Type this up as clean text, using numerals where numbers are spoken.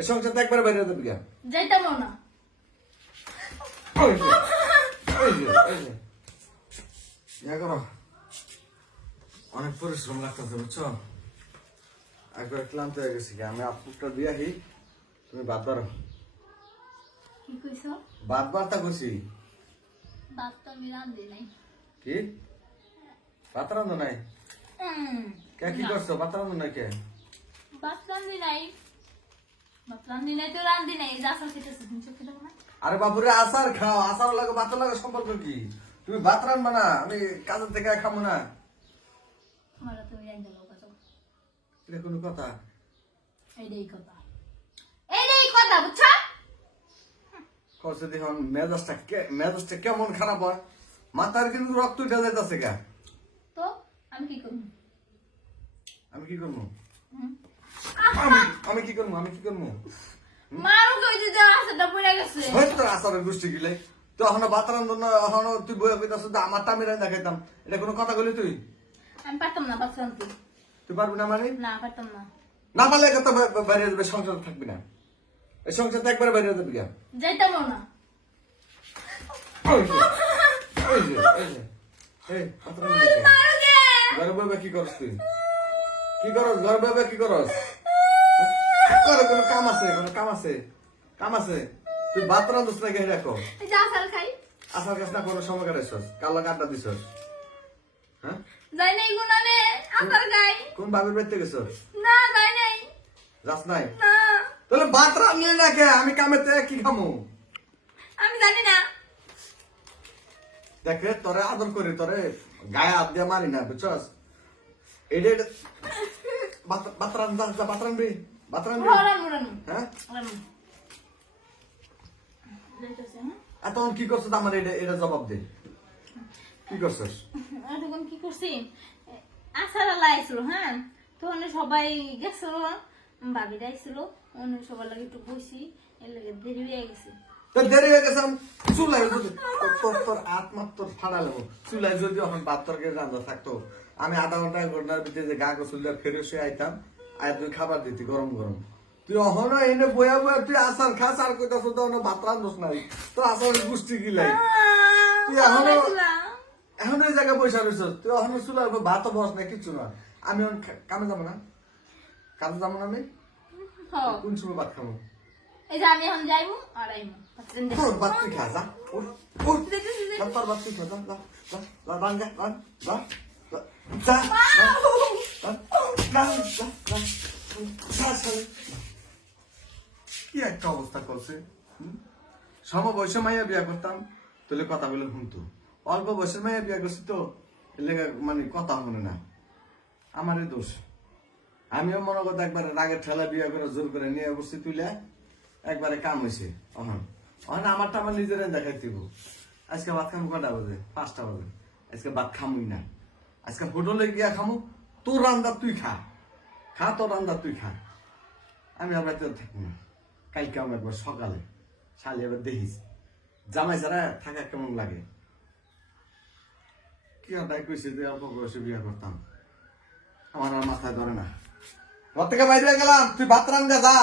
এই সংসার তো একবার বাইরে যাবে গা। যাইতাম না। ওই যে, ওই যে, ওই যে। ইয়া করো। অনেক পরিশ্রম লাগতেছে বুঝছো, একবার ক্লান্ত হয়ে গেছি কি। আমি আপুটা দিয়ে আহি, তুমি বাদ বারো। কি কইছ? বাদ বার্তা করছি। ভাত তো আমি রান্ধি নাই। কি ভাত রান্ধো নাই? কে কি করছো? ভাত রান্ধো নাই কে? ভাত রান্ধি নাই। ভাত রান্ধি নাই তো রান্ধি নাই। যা সব খেতেছিস তুমি চোখে দেখো না। আরে বাপুরে আচার খাও, আচার লাগে ভাতের লাগে সম্পর্ক কি? তুমি ভাত রান্ধবা না, আমি কাজের থেকে খাবো না। আমার তুমি রান্ধা লোক আছো। এটা কোনো কথা? এইটাই কথা। এইটাই কথা বুঝছো? কষ্ট দেখুন মেজাজটা কেমন খারাপ হয়, মাথার কিন্তু রক্ত উঠে যাইতেছে গা। তো আমি কি করব? আমি কি করবো? হুম? আমি কি করবো? আমি কি করবো? মারো কই দিতে আসাটা পড়ে গেছে। হয়তো আচারের গোষ্ঠী গিলে তো এখনো ভাত রান্ধন না, এখনো তুই বইয়া কইতাছ আমার টামি রান্ধা খাইতাম। এটা কোনো কথা বলি তুই? আমি পারতাম না ভাত রান্ধতে। তুই পারবি না মানে? না পারতাম না। না পারলে কথা বাইরে যাবে, সংসার থাকবি না। এই সংসার তো একবার বাইরে যাবি গা। যাইতাম না। ওই যে, ওই যে, ওই যে। এই, ভাত রান্ধবি না কে? মারো কে? ঘরে বইবা কি করস তুই? কি করস? ঘরে বইবা কি করস? করে কোনো কাম আছে? কোনো কাম আছে? কাম আছে? তুই ভাত রান্ধস না কে রাখো? এই যা সাল খাই। আসার কাছ না কোনো সময় কাটাইছস, কাল্লা কাটা দিছস। হ্যাঁ? যাই নাই গুনানে আসার গাই। কোন বাবির বাড়িতে গেছস? না যাই নাই। যাস নাই? না তাহলে ভাত রান্ধলি না কে? আমি কামেতে কি খামু? আমি জানি না। দেখে তোরে আদর করি, তোরে গায়ে হাত দিয়ে মারি না বুঝছস? এটা ভাত রান্ধা, ভাত রান্ধবি? ভাত রান্ধবি? রানু রানু হ্যাঁ? রানু। যাইতেছে হ্যাঁ? আর তখন কি করছিস? আমার এটা জবাব দে। কি করছিস? তখন কি করছি? আসার আল্লাহ আইছিল হ্যাঁ, তখন সবাই গেছিল, ভাবিরা আইছিল, অন্য সবার লাগে একটু বসি, এর লাগে দেরি হয়ে গেছে। তো দেরি হয়ে গেছে, চুলাই যদি তোর আত্মা তোর ফাড়ালো, চুলাই যদি এখন ভাত তরকারি রান্না থাকতো, আমি আধা ঘন্টা 1 ঘন্টার ভিতরে যে গা গোসল দিয়ে ফেরে শুয়ে আইতাম, আর তুই খাবার দিতি গরম গরম। তুই অহনো এনে বয়া বয়া তুই আসার খাস, আর কইতাছ তো ভাত রান্ধস নাই, তোর আসার গুষ্টি গিলাই। তুই এখন ওই জায়গায় পয়সা রয়েছ, তুই এখনো চুলার উপর ভাত বস না, কিচ্ছু না। আমি এখন কামে যাবো না, কাজে যাবো না আমি। কোন সময় ভাত খাবো? এই যে আমি এখন যাইবো আর আইমু। তোর ভাত তুই খা, যা উঠ, উঠ। তোর ভাত তুই খা, যা যা যা যা, রান যা, রান যা যা যা। কি একটা অবস্থা করছে। সমবয়সী মাইয়া বিয়া করতাম তাহলে কথা বলে শুনতো, অল্প বয়সের মাইয়া বিয়া করছি তো লেগে মানে কথা মনে না। আমারই দোষ। আমিও মনে করতে একবারে রাগের ঠেলা বিয়া করে জোর করে নিয়ে বসছি, তুইলে একবারে কাম হয়েছে। আমারটা আমার নিজের দেখাই দিব। আজকে ভাত খামু কটা বাজে? 5টা বাজে। আজকে ভাত খামুই না, আজকে হোটেলে গিয়া খামু। তোর রান্না তুই খা, খা তোর রান্না তুই খা, আমি আর বাড়িতে থাকবো না। কালকে আমি একবার সকালে শালি এবার দেখিস জামাই ছাড়া থাকা কেমন লাগে। কি আর দায় কইছে তুই অল্প বয়সে বিয়ে করতাম, আমার আর মাথায় ধরে না। ঘর থেকে বাইরে গেলাম, তুই ভাত রান্না যা।